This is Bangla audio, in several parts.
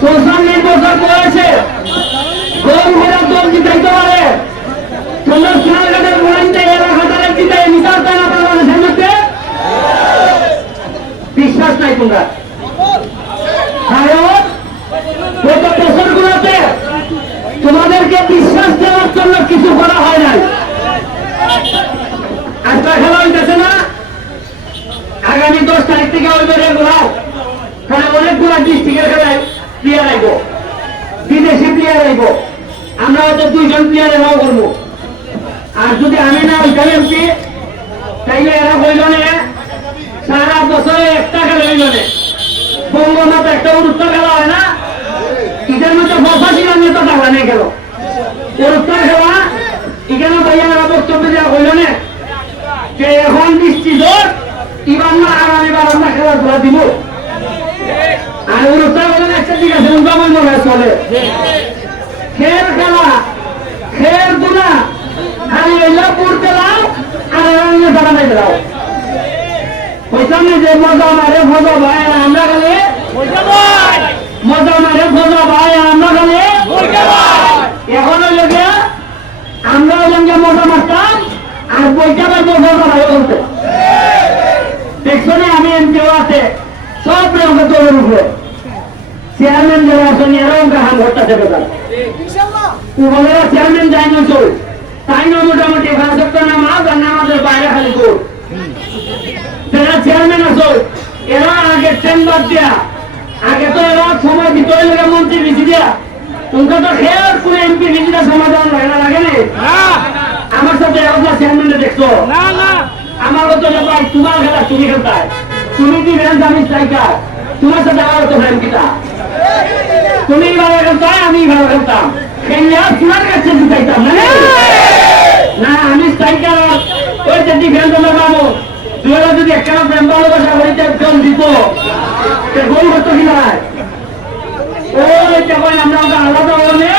সোশ্যাল নির্ভর করেছে। গোল ঘোরা দল জিতাইতে পারে। তোমরা সোনারঘাটের মোড়াইতে এরা হাজারে জিতাই মিটার দেয় না বাংলাদেশের মধ্যে বিশ্বাস নাই তোমরা। কারণ গত বছরগুলোতে তোমাদেরকে বিশ্বাস দেওয়ার জন্য কিছু করা হয় নাই। আজকে খেলা হইতেছে না। আগামী দশ তারিখ থেকে ওই বেড়ে ঘোরাও কারণ অনেকগুলো ডিস্ট্রিক্টের খেলায় প্লেয়ার আইব, বিদেশি প্লেয়ার আইব। আমরা হয়তো দুইজন প্লেয়ার এরাও করব। আর যদি আমি না ওইখানে এমপি, তাইলে এরা বইজনে সারা বছরে একটা খেলা হইজনে বঙ্গমাতা একটা অনুষ্ঠান খেলা হয় না? ঈদের মধ্যে বসা ছিল নিয়ে তো টাকা নিয়ে গেল। অনুষ্ঠান খেলা, এখানে ভাইয়া বক্তব্য দেওয়া হইল না? যে এখন বৃষ্টি জোর এবার না আগামীবার আমরা খেলাধুলা দিব। আর অনুষ্ঠান বলেন একটা ঠিক আছে উদ্ভাবন মনে হয় খের খেলা, খেরগুলা খালি এলা দাও, আর এরা টাকা নাই দাও। বুঝলাম না যে মজা মারে, মজা ভাই আমরা খালি মজা মারে, মজা ভাই আমরা খালি এখন গিয়া আমরা হইলাম যে মজা মারতাম, আর বইটা মজা ভাই বলতে। দেখছ না আমি এমপিও আছে। সব রঙে তোলের উপরে। চেয়ারম্যান যারা আছেন এরাও হাম ঘরটাছে বেকার উপজেলা চেয়ারম্যান যাই না চল তাই না মোটামুটি ভাষাত্তর নামাজ আর নামাজের বাইরে খালি কর যারা চেয়ারম্যান আছো এরা আগে চেম্বার দিয়া আগে তো এরা সময় ভিতরে লেগে মন্ত্রী বেশি দিয়া। তোমরা তো খেয়াল করে এমপি বেশিটা সমাধান লাগে লাগে না? আমার সাথে এরকম চেয়ারম্যানে দেখছ? আমার তো তোমার খেলা তুমি কি ফ্রেন্ড আমি স্ট্রাইকার তোমার সাথে আমার তো ফ্রেন্ড কিটা তুমি ভালো খেলতায় আমি ভালো খেলতাম। কাছে না না, আমি স্ট্রাইকার ওই যে ডিফেন্স আমার বাবু দুয়ারা যদি প্রেম ভালোবাসা হইতে একজন দিত গোল কি আলাদা হলে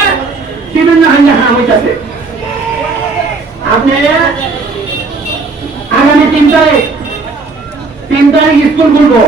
বিভিন্ন হাম আপনি আগামী তিন তারিখ তিন তারিখ স্কুল খুলবো